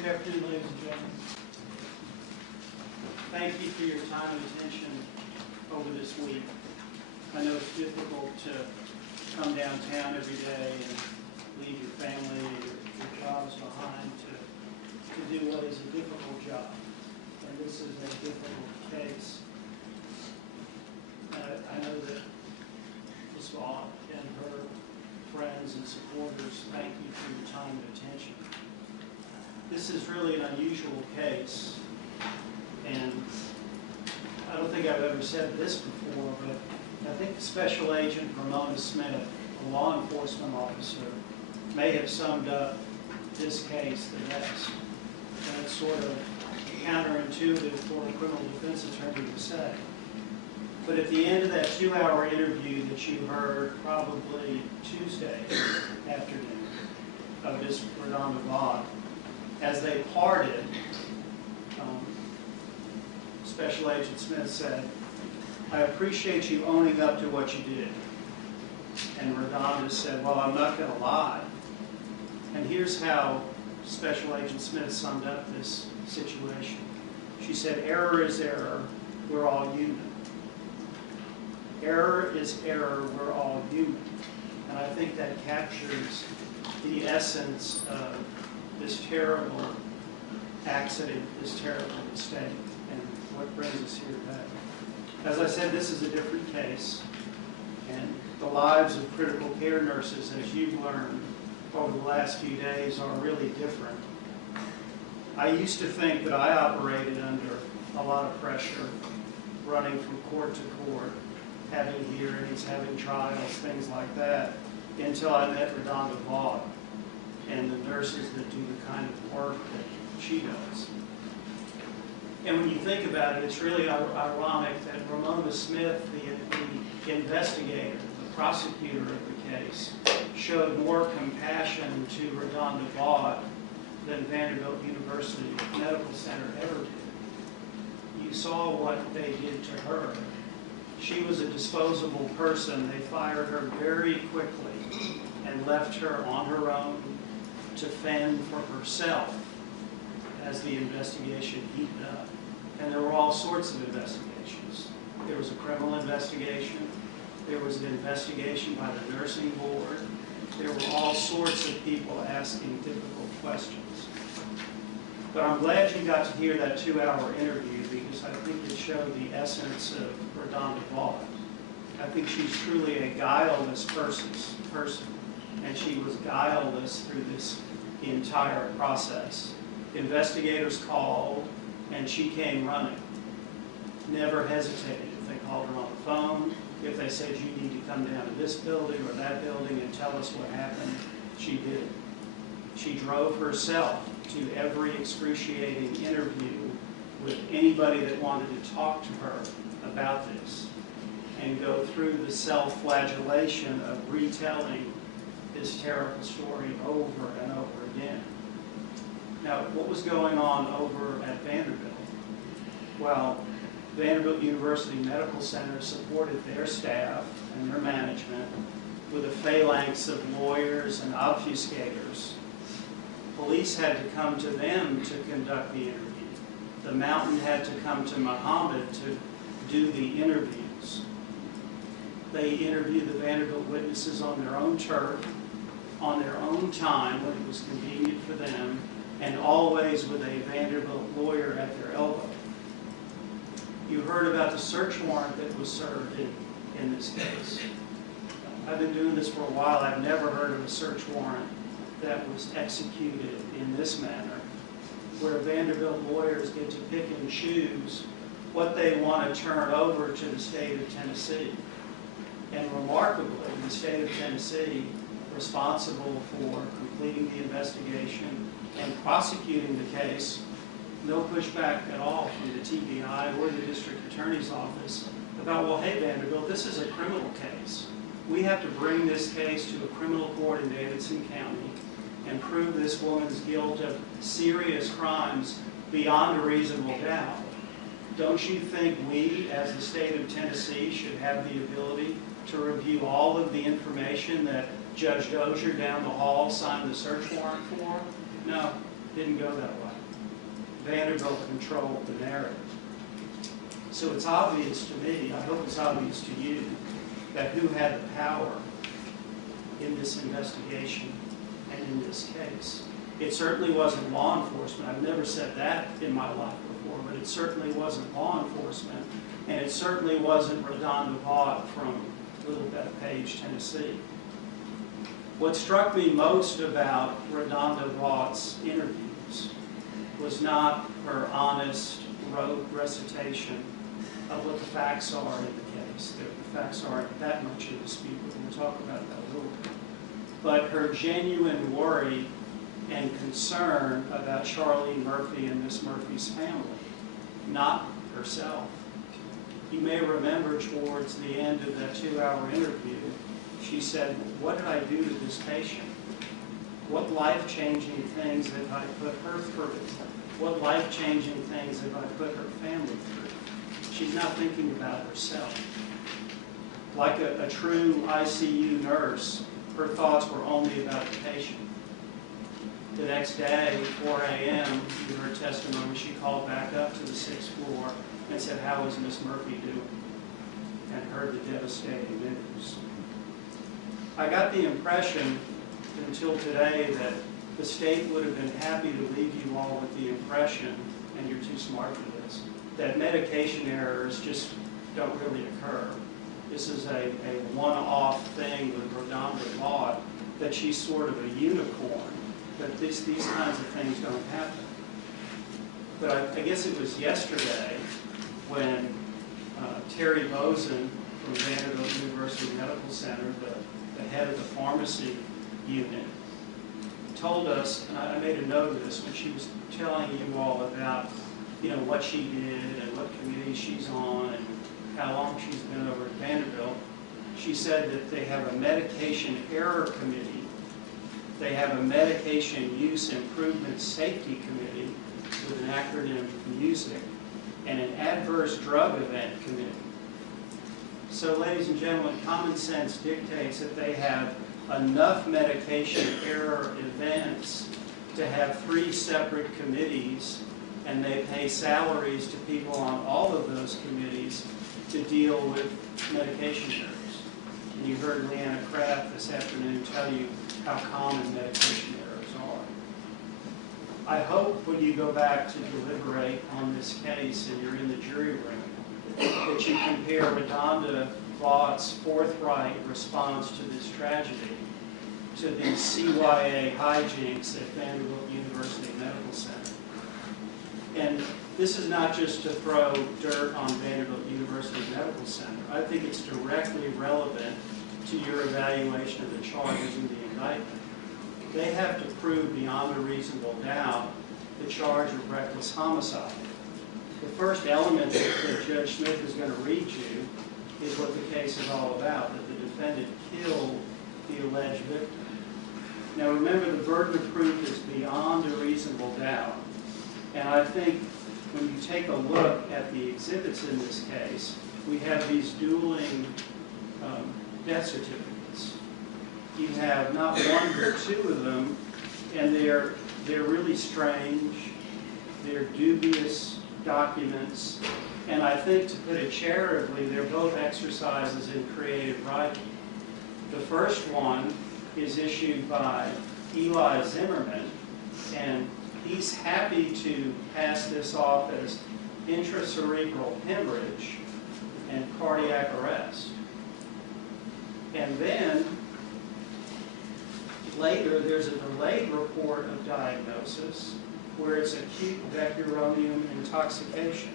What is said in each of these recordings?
Good afternoon, ladies and gentlemen. Thank you for your time and attention over this week. I know it's difficult to come downtown every day and leave your family and your jobs behind to do what is a difficult job. And this is a difficult case. I know that Ms. Vaught and her friends and supporters, thank you for your time and attention. This is really an unusual case, and I don't think I've ever said this before, but I think Special Agent RaDonda Smith, a law enforcement officer, may have summed up this case the best. And it's sort of counterintuitive for a criminal defense attorney to say. But at the end of that 2-hour interview that you heard probably Tuesday afternoon of Ms. RaDonda Vaught, as they parted, Special Agent Smith said, "I appreciate you owning up to what you did." And RaDonda said, "Well, I'm not going to lie." And here's how Special Agent Smith summed up this situation. She said, "Error is error, we're all human. Error is error, we're all human." And I think that captures the essence of this terrible accident, this terrible mistake, and what brings us here today. As I said, this is a different case, and the lives of critical care nurses, as you've learned over the last few days, are really different. I used to think that I operated under a lot of pressure, running from court to court, having hearings, having trials, things like that, until I met RaDonda Vaught and the nurses that do the kind of work that she does. And when you think about it, it's really ironic that Ramona Smith, the investigator, the prosecutor of the case, showed more compassion to RaDonda Vaught than Vanderbilt University Medical Center ever did. You saw what they did to her. She was a disposable person. They fired her very quickly and left her on her own to fend for herself as the investigation heated up. And there were all sorts of investigations. There was a criminal investigation. There was an investigation by the nursing board. There were all sorts of people asking difficult questions. But I'm glad you got to hear that 2-hour interview, because I think it showed the essence of RaDonda Vaught. I think she's truly a guileless person, and she was guileless through this entire process. Investigators called, and she came running. Never hesitated. If they called her on the phone, if they said, "You need to come down to this building or that building and tell us what happened," she did. She drove herself to every excruciating interview with anybody that wanted to talk to her about this, and go through the self-flagellation of retelling this terrible story over and over again. Now, what was going on over at Vanderbilt? Well, Vanderbilt University Medical Center supported their staff and their management with a phalanx of lawyers and obfuscators. Police had to come to them to conduct the interview. The Mountain had to come to Muhammad to do the interviews. They interviewed the Vanderbilt witnesses on their own turf, on their own time when it was convenient for them, and always with a Vanderbilt lawyer at their elbow. You heard about the search warrant that was served in this case. I've been doing this for a while. I've never heard of a search warrant that was executed in this manner, where Vanderbilt lawyers get to pick and choose what they want to turn over to the state of Tennessee. And remarkably, the state of Tennessee, responsible for completing the investigation and prosecuting the case, no pushback at all from the TBI or the district attorney's office about, well, hey, Vanderbilt, this is a criminal case. We have to bring this case to a criminal court in Davidson County and prove this woman's guilt of serious crimes beyond a reasonable doubt. Don't you think we, as the state of Tennessee, should have the ability to review all of the information that Judge Dozier down the hall signed the search warrant for? No. Didn't go that way. Vanderbilt controlled the narrative. So it's obvious to me, I hope it's obvious to you, that who had the power in this investigation and in this case. It certainly wasn't law enforcement. I've never said that in my life before, but it certainly wasn't law enforcement, and it certainly wasn't RaDonda Vaught from Little Bethpage, Tennessee. What struck me most about RaDonda Vaught's interviews was not her honest, rote recitation of what the facts are in the case. The facts aren't that much in dispute, but we'll talk about that a little bit. But her genuine worry and concern about Charlene Murphy and Miss Murphy's family, not herself. You may remember towards the end of that 2-hour interview, she said, "What did I do to this patient? What life-changing things have I put her through? What life-changing things have I put her family through?" She's not thinking about herself. Like a true ICU nurse, her thoughts were only about the patient. The next day, 4 a.m., in her testimony, she called back up to the 6th floor and said, "How is Miss Murphy doing?" and heard the devastating news. I got the impression until today that the state would have been happy to leave you all with the impression, and you're too smart for this, that medication errors just don't really occur. This is a one-off thing with RaDonda Vaught, that she's sort of a unicorn, that these kinds of things don't happen. But I guess it was yesterday when Terry Bozen from Vanderbilt University Medical Center, the head of the pharmacy unit, told us, and I made a note of this when she was telling you all about, what she did and what committee she's on and how long she's been over at Vanderbilt. She said that they have a medication error committee, they have a medication use improvement safety committee with an acronym MUSIC, and an adverse drug event committee. So, ladies and gentlemen, common sense dictates that they have enough medication error events to have 3 separate committees, and they pay salaries to people on all of those committees to deal with medication errors. And you heard Leanna Kraft this afternoon tell you how common medication errors are. I hope when you go back to deliberate on this case and you're in the jury room, that you compare RaDonda Vaught's forthright response to this tragedy to the CYA hijinks at Vanderbilt University Medical Center. And this is not just to throw dirt on Vanderbilt University Medical Center. I think it's directly relevant to your evaluation of the charges in the indictment. They have to prove beyond a reasonable doubt the charge of reckless homicide. The first element that Judge Smith is going to read you is what the case is all about, that the defendant killed the alleged victim. Now remember, the burden of proof is beyond a reasonable doubt. And I think when you take a look at the exhibits in this case, we have these dueling death certificates. You have not one but 2 of them, and they're really strange. They're dubious documents, and I think, to put it charitably, they're both exercises in creative writing. The first one is issued by Eli Zimmerman, and he's happy to pass this off as intracerebral hemorrhage and cardiac arrest. And then later there's a delayed report of diagnosis where it's acute vecuronium intoxication.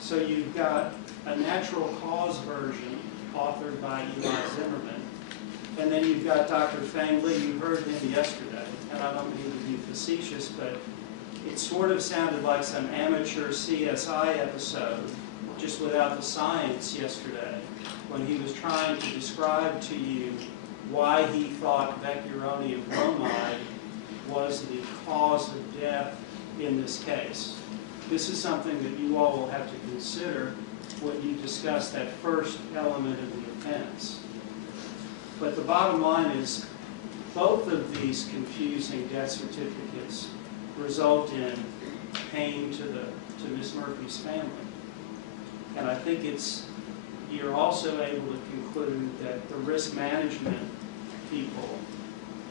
So you've got a natural cause version authored by Eli Zimmerman, and then you've got Dr. Fang Li. You heard him yesterday, and I don't mean to be facetious, but it sort of sounded like some amateur CSI episode, just without the science yesterday, when he was trying to describe to you why he thought vecuronium bromide was the cause of death in this case. This is something that you all will have to consider when you discuss that first element of the offense. But the bottom line is, both of these confusing death certificates result in pain to Miss Murphy's family. And I think you're also able to conclude that the risk management people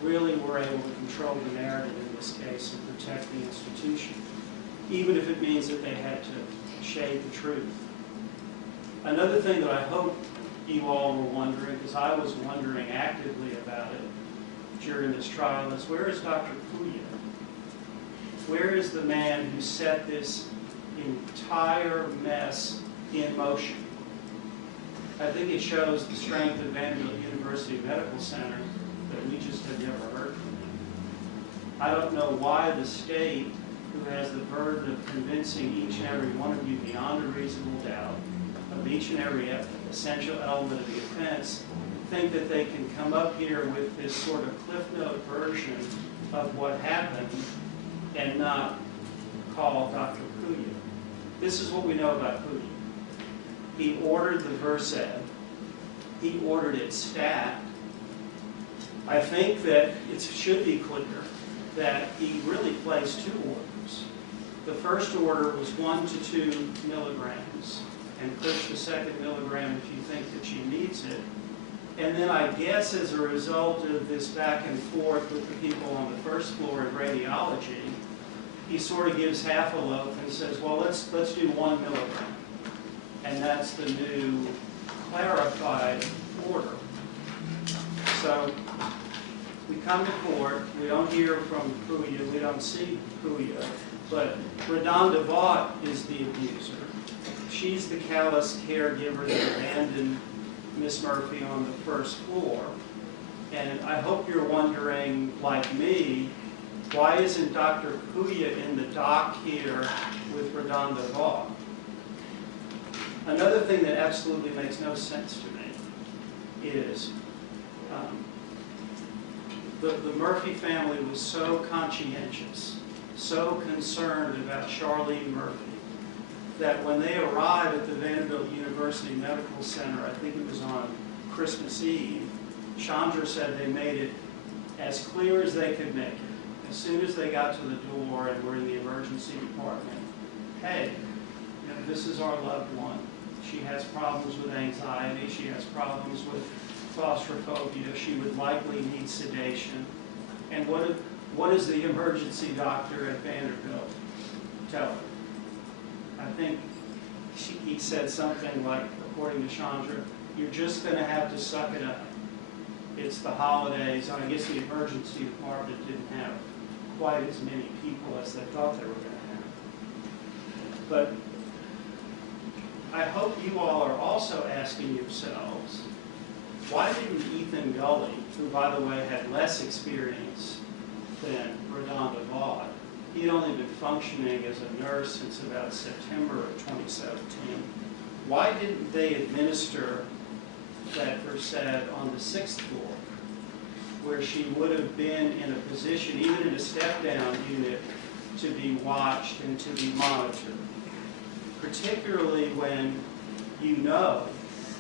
really were able to control the narrative in this case and protect the institution, even if it means that they had to shade the truth. Another thing that I hope you all were wondering, because I was wondering actively about it during this trial, is where is Dr. Puya? Where is the man who set this entire mess in motion? I think it shows the strength of Vanderbilt University Medical Center that we just have never heard from him. I don't know why the state, who has the burden of convincing each and every one of you beyond a reasonable doubt of each and every essential element of the offense, think that they can come up here with this sort of Cliff Note version of what happened and not call Dr. Puya. This is what we know about Puya. He ordered the Versed. He ordered it stacked. I think that it should be clear that he really placed two orders. The first order was 1 to 2 milligrams, and push the second milligram if you think that she needs it. And then I guess as a result of this back and forth with the people on the first floor of radiology, he sort of gives half a loaf and says, well, let's do 1 milligram. And that's the new clarified order. So we come to court, we don't hear from Puya, we don't see Puya, but RaDonda Vaught is the abuser. She's the callous caregiver that abandoned Miss Murphy on the first floor. And I hope you're wondering, like me, why isn't Dr. Puya in the dock here with RaDonda Vaught? Another thing that absolutely makes no sense to me is the Murphy family was so conscientious, so concerned about Charlene Murphy, that when they arrived at the Vanderbilt University Medical Center, I think it was on Christmas Eve, Chandra said they made it as clear as they could make it. As soon as they got to the door and were in the emergency department, hey, you know, this is our loved one. She has problems with anxiety. She has problems with claustrophobia. She would likely need sedation. And what does the emergency doctor at Vanderbilt tell her? I think he said something like, according to Chandra, you're just going to have to suck it up. It's the holidays, and I guess the emergency department didn't have quite as many people as they thought they were going to have. But I hope you all are also asking yourselves, why didn't Ethan Gully, who by the way had less experience than RaDonda Vaught, he had only been functioning as a nurse since about September of 2017, why didn't they administer that Versed on the 6th floor, where she would have been in a position, even in a step-down unit, to be watched and to be monitored? Particularly when you know,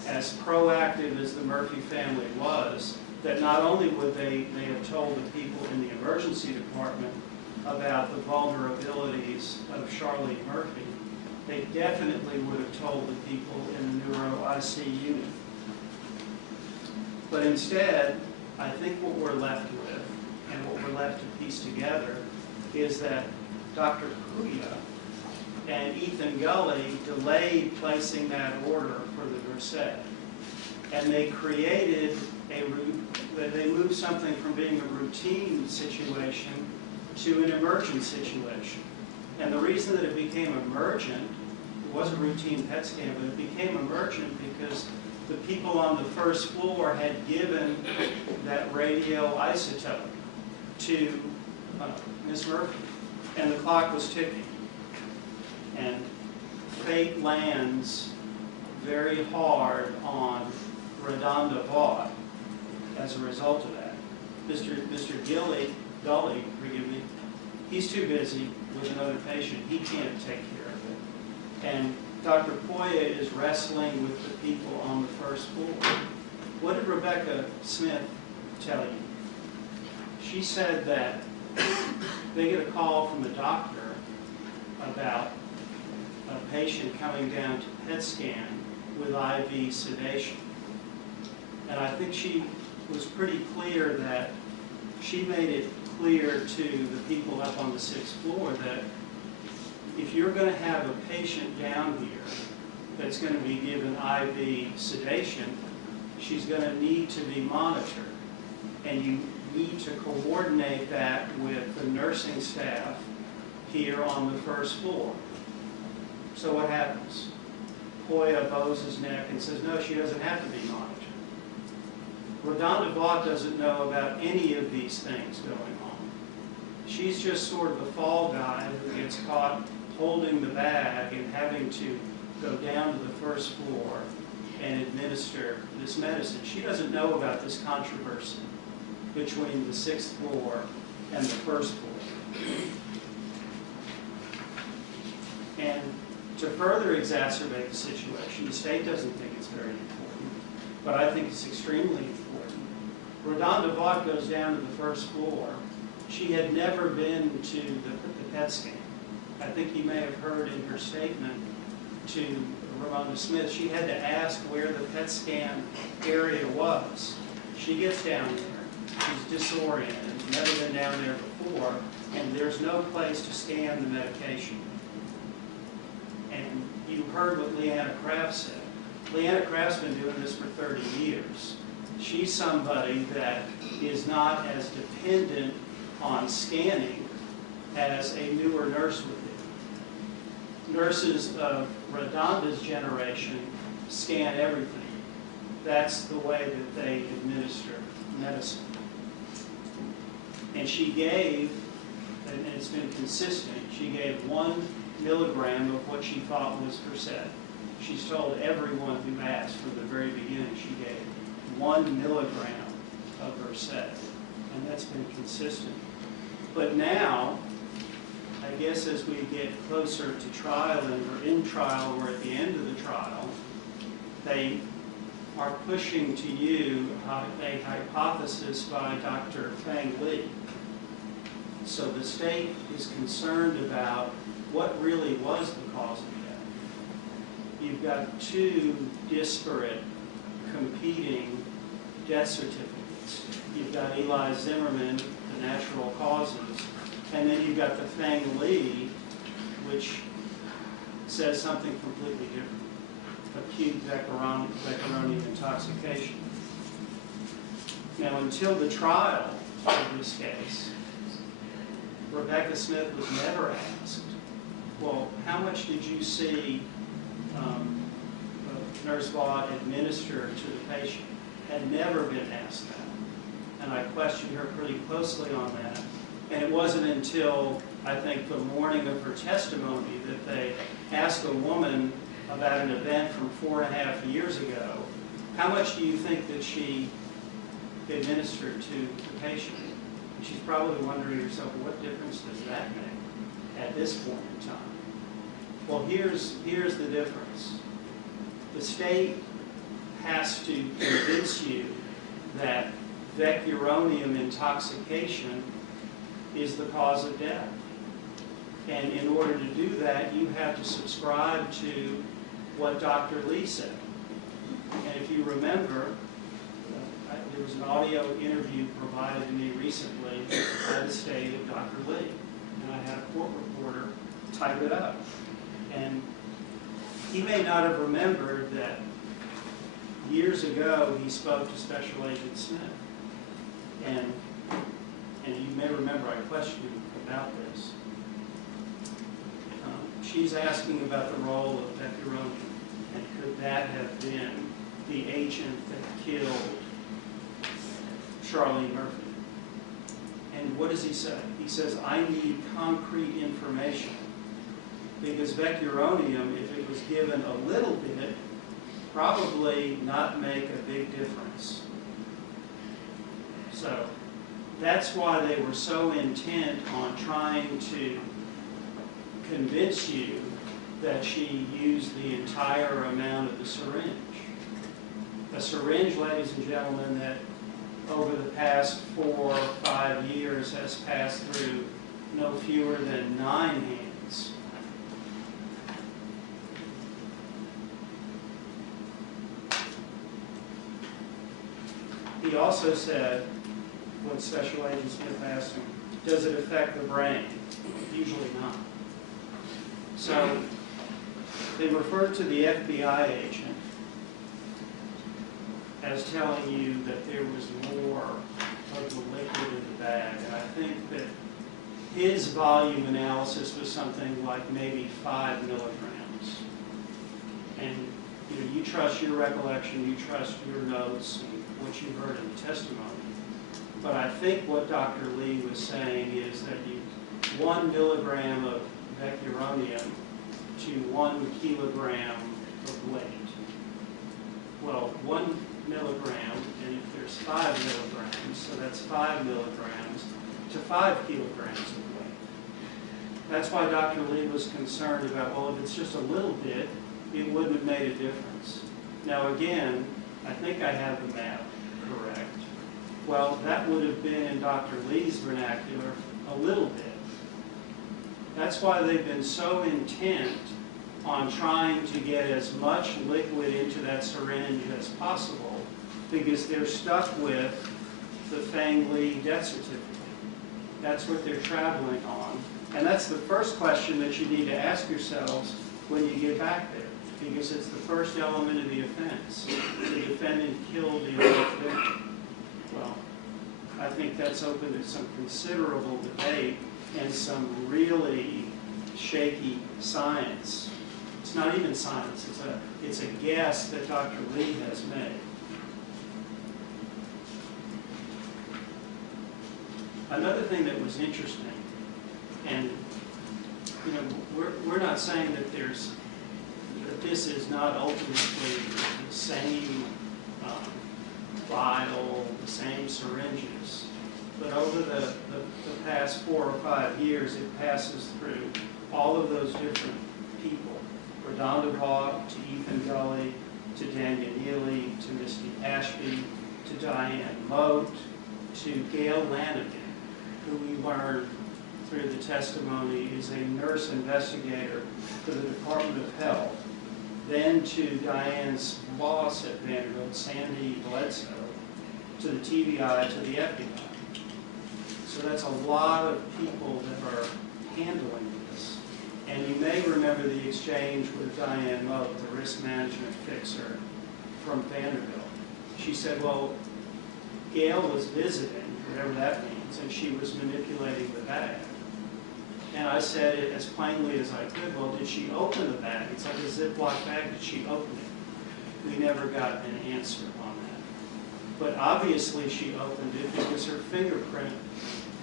as proactive as the Murphy family was, that not only would they have told the people in the emergency department about the vulnerabilities of Charlene Murphy, they definitely would have told the people in the neuro IC unit. But instead, I think what we're left with, and what we're left to piece together, is that Dr. Puya and Ethan Gully delayed placing that order for the Versed. And they created they moved something from being a routine situation to an emergent situation. And the reason that it became emergent, it wasn't routine PET scan, but it became emergent because the people on the first floor had given that radioisotope to Miss Murphy, and the clock was ticking. And fate lands very hard on RaDonda Vaught as a result of that. Mr. Gully, forgive me, he's too busy with another patient. He can't take care of it. And Dr. Puya is wrestling with the people on the first floor. What did Rebecca Smith tell you? She said that they get a call from a doctor about a patient coming down to PET scan with IV sedation. And I think she was pretty clear that she made it clear to the people up on the 6th floor that if you're going to have a patient down here that's going to be given IV sedation, she's going to need to be monitored. And you need to coordinate that with the nursing staff here on the 1st floor. So what happens? Hoya bows his neck and says, no, she doesn't have to be monitored. RaDonda Vaught doesn't know about any of these things going on. She's just sort of the fall guy who gets caught holding the bag and having to go down to the 1st floor and administer this medicine. She doesn't know about this controversy between the 6th floor and the 1st floor. And to further exacerbate the situation, the state doesn't think it's very important, but I think it's extremely important. RaDonda Vaught goes down to the 1st floor. She had never been to the PET scan. I think you may have heard in her statement to Rhonda Smith, she had to ask where the PET scan area was. She gets down there, she's disoriented, never been down there before, and there's no place to scan the medication. And you heard what Leanna Kraft said. Leanna Kraft's been doing this for 30 years. She's somebody that is not as dependent on scanning as a newer nurse would be. Nurses of RaDonda's generation scan everything. That's the way that they administer medicine. And she gave, and it's been consistent, she gave 1 milligram of what she thought was Versed. She's told everyone who asked from the very beginning she gave 1 milligram of Versed. And that's been consistent. But now, I guess as we get closer to trial and we're in trial, we're at the end of the trial, they are pushing to you a hypothesis by Dr. Fang Li. So the state is concerned about what really was the cause of death. You've got 2 disparate, competing death certificates. You've got Eli Zimmerman, the natural causes, and then you've got the Fang Li, which says something completely different. Acute vecuronium intoxication. Now, until the trial of this case, Rebecca Smith was never asked, well, how much did you see Nurse Vaught administer to the patient? Had never been asked that. And I questioned her pretty closely on that. And it wasn't until, I think, the morning of her testimony that they asked a woman about an event from 4.5 years ago, how much do you think that she administered to the patient? And she's probably wondering to herself, what difference does that make at this point in time? Well, here's the difference. The state has to convince you that vecuronium intoxication is the cause of death. And in order to do that, you have to subscribe to what Dr. Li said. And if you remember, there was an audio interview provided to me recently by the state of Dr. Li. And I had a court reporter type it up. And he may not have remembered that years ago he spoke to Special Agent Smith. And you may remember I questioned him about this. She's asking about the role of vecuronium, and could that have been the agent that killed Charlene Murphy? And what does he say? He says, I need concrete information, because vecuronium, if it was given a little bit, probably not make a big difference. So that's why they were so intent on trying to convince you that she used the entire amount of the syringe. A syringe, ladies and gentlemen, that over the past 4 or 5 years has passed through no fewer than 9 hands. He also said, when Special Agent Smith asked him, does it affect the brain? Usually not. So they referred to the FBI agent as telling you that there was more of the liquid in the bag. And I think that his volume analysis was something like maybe 5 milligrams. And you trust your recollection, you trust your notes, and what you heard in the testimony. But I think what Dr. Lee was saying is that 1 milligram of vecuronium to 1 kilogram of weight. Well, 1 milligram, and if there's 5 milligrams, so that's 5 milligrams to 5 kilograms of weight. That's why Dr. Lee was concerned about, well, if it's just a little bit, it wouldn't have made a difference. Now again, I think I have the math correct. Well, that would have been in Dr. Lee's vernacular a little bit. That's why they've been so intent on trying to get as much liquid into that syringe as possible, because they're stuck with the Fang Lee death certificate. That's what they're traveling on. And that's the first question that you need to ask yourselves when you get back there, because it's the first element of the offense. The defendant killed the alleged victim. Well, I think that's open to some considerable debate and some really shaky science. It's not even science, it's a guess that Dr. Lee has made. Another thing that was interesting, and we're not saying that this is not ultimately the same vial, the same syringes, but over the past 4 or 5 years, it passes through all of those different people. RaDonda Vaught, to Ethan Gully, to Daniel Neely, to Misty Ashby, to Diane Moat, to Gail Lanigan, who we learned through the testimony is a nurse investigator for the Department of Health, then to Diane's boss at Vanderbilt, Sandy Bledsoe, to the TBI, to the FBI. So that's a lot of people that are handling this. And you may remember the exchange with Diane Moat, the risk management fixer from Vanderbilt. She said, well, Gail was visiting, whatever that means, and she was manipulating the bag. And I said it as plainly as I could, well, did she open the bag? It's like a Ziploc bag, did she open it? We never got an answer on that. But obviously she opened it because her fingerprint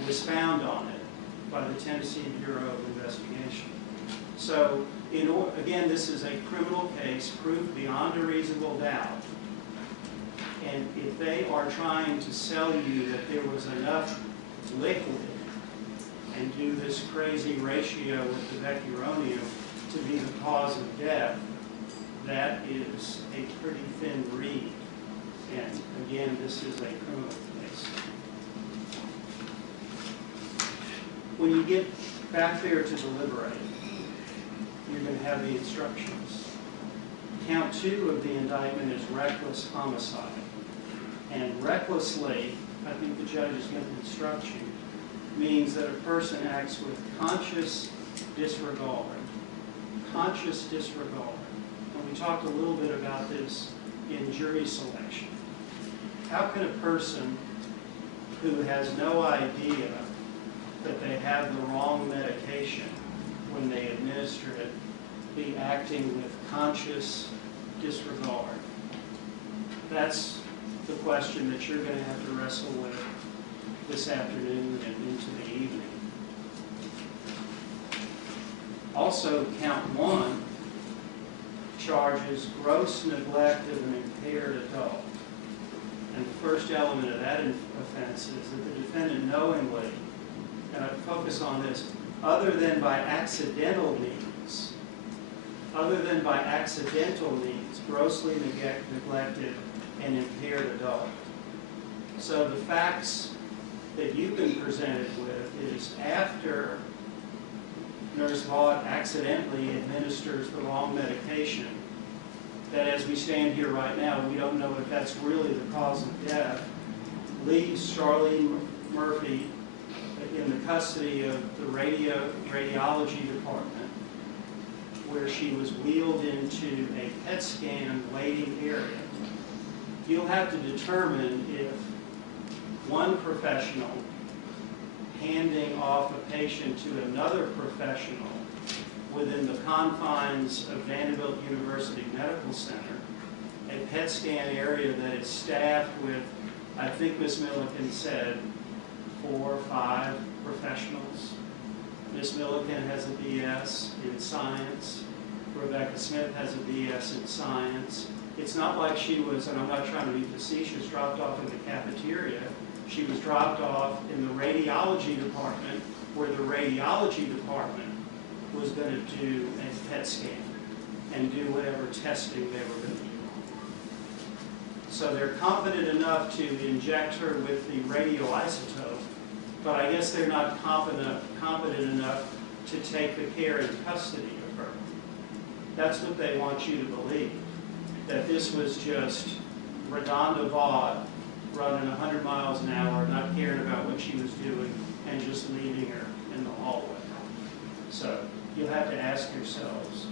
was found on it by the Tennessee Bureau of Investigation. So, again, this is a criminal case, proved beyond a reasonable doubt. And if they are trying to sell you that there was enough liquid and do this crazy ratio with the vecuronium to be the cause of death, that is a pretty thin reed. And again, this is a criminal case. When you get back there to deliberate, you're going to have the instructions. Count 2 of the indictment is reckless homicide. And recklessly, I think the judge is going to instruct you, means that a person acts with conscious disregard. Conscious disregard. And we talked a little bit about this in jury selection. How can a person who has no idea that they have the wrong medication when they administer it be acting with conscious disregard? That's the question that you're going to have to wrestle with this afternoon and into the evening. Also, count 1 charges gross neglect of an impaired adult. And the first element of that offense is that the defendant knowingly, and I focus on this, other than by accidental means, grossly neglected an impaired adult. So the facts that you've been presented with is after Nurse Vaught accidentally administers the wrong medication, that as we stand here right now, we don't know if that's really the cause of death, leaves Charlene Murphy in the custody of the radiology department, where she was wheeled into a PET scan waiting area. You'll have to determine if one professional handing off a patient to another professional within the confines of Vanderbilt University Medical Center, a PET scan area that is staffed with, I think Ms. Milliken said, 4 or 5 professionals. Ms. Milliken has a BS in science. Rebecca Smith has a BS in science. It's not like she was, and I'm not trying to be facetious, dropped off in the cafeteria. She was dropped off in the radiology department, where the radiology department was going to do a PET scan and do whatever testing they were going to do. So they're competent enough to inject her with the radioisotope, but I guess they're not competent enough to take the care and custody of her. That's what they want you to believe, that this was just RaDonda Vaught running 100 miles an hour, not caring about what she was doing, and just leaving her in the hallway. So you'll have to ask yourselves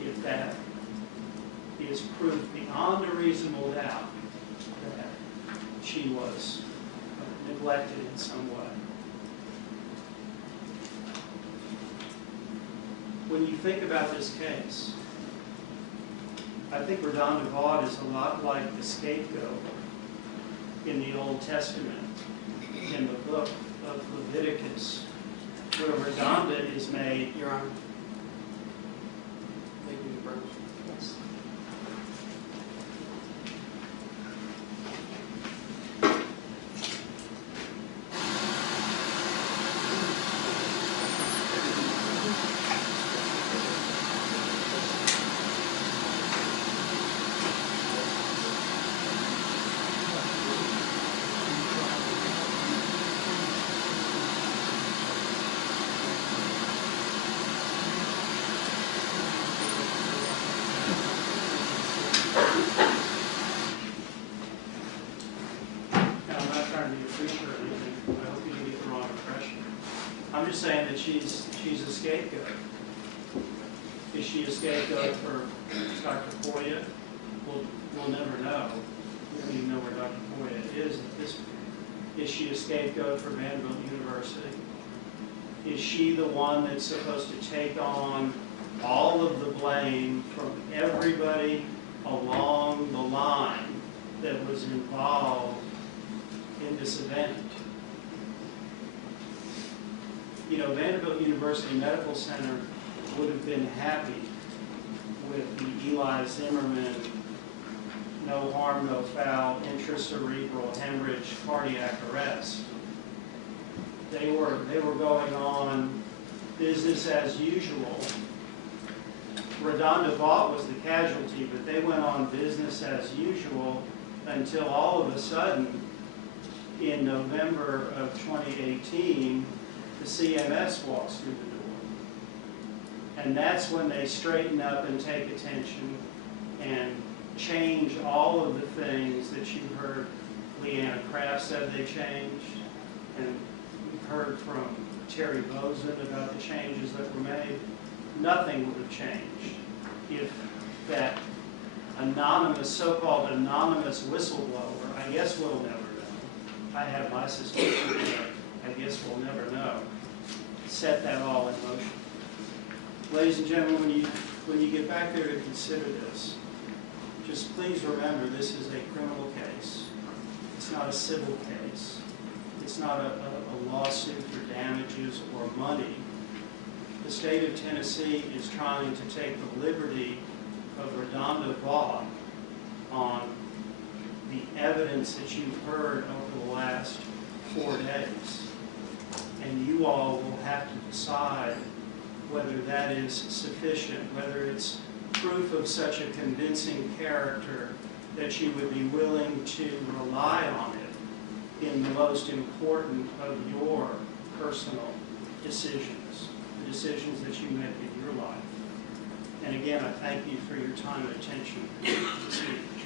if that is proof beyond a reasonable doubt that she was neglected in some way. When you think about this case, I think RaDonda Vaught is a lot like the scapegoat in the Old Testament, in the book of Leviticus, where RaDonda is made. Your Honor. Thank you, Mr. Burns. Yes. I'm just saying that she's a scapegoat. Is she a scapegoat for Dr. Poya? We'll never know. We don't even know where Dr. Poya is at this point. Is she a scapegoat for Vanderbilt University? Is she the one that's supposed to take on all of the blame from everybody along the line that was involved in this event? You know, Vanderbilt University Medical Center would have been happy with the Eli Zimmerman, no harm, no foul, intracerebral hemorrhage, cardiac arrest. They were going on business as usual. RaDonda Vaught was the casualty, but they went on business as usual until all of a sudden, in November of 2018, the CMS walks through the door. And that's when they straighten up and take attention and change all of the things that you heard Leanna Kraft said they changed. And we've heard from Terry Bozen about the changes that were made. Nothing would have changed if that anonymous, so-called anonymous whistleblower, I guess we'll never know. I have my suspicion, but I guess we'll never know. Set that all in motion. Ladies and gentlemen, when you get back there to consider this, just please remember this is a criminal case. It's not a civil case. It's not a lawsuit for damages or money. The state of Tennessee is trying to take the liberty of RaDonda Vaught on the evidence that you've heard over the last 4 days. And you all will have to decide whether that is sufficient, whether it's proof of such a convincing character that you would be willing to rely on it in the most important of your personal decisions, the decisions that you make in your life. And again, I thank you for your time and attention this evening.